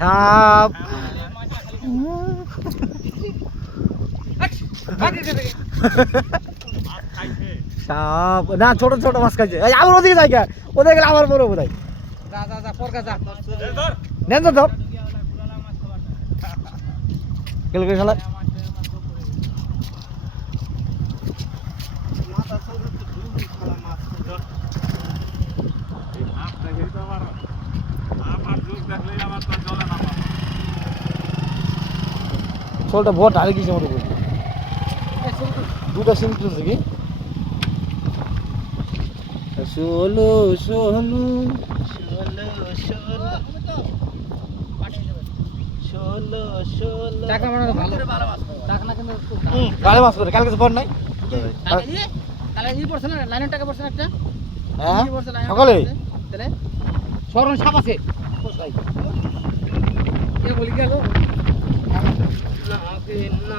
সাপ সাপ না ছোট ছোট মাছ খাইছে আবার ওদিকে যাই ওদের গেলে আবার বড় বোধ হয় নেন তো ধর গেল খেলা শোলটা বড় ঢালে কিছু মতো বলছি দুটা সিন তুলছে কি ষোলো ষোলো ষোলো ষোলো ষোলো ষোলো টাকা মানে ভালো টাকা না কিন্তু কালে মাছ করে কালকে পড় নাই কালে ই পড়ছ না লাইনের টাকা পড়ছ না একটা হ্যাঁ সকালে তাহলে সরণ সাপ আছে কোথায় কে বলি গেল না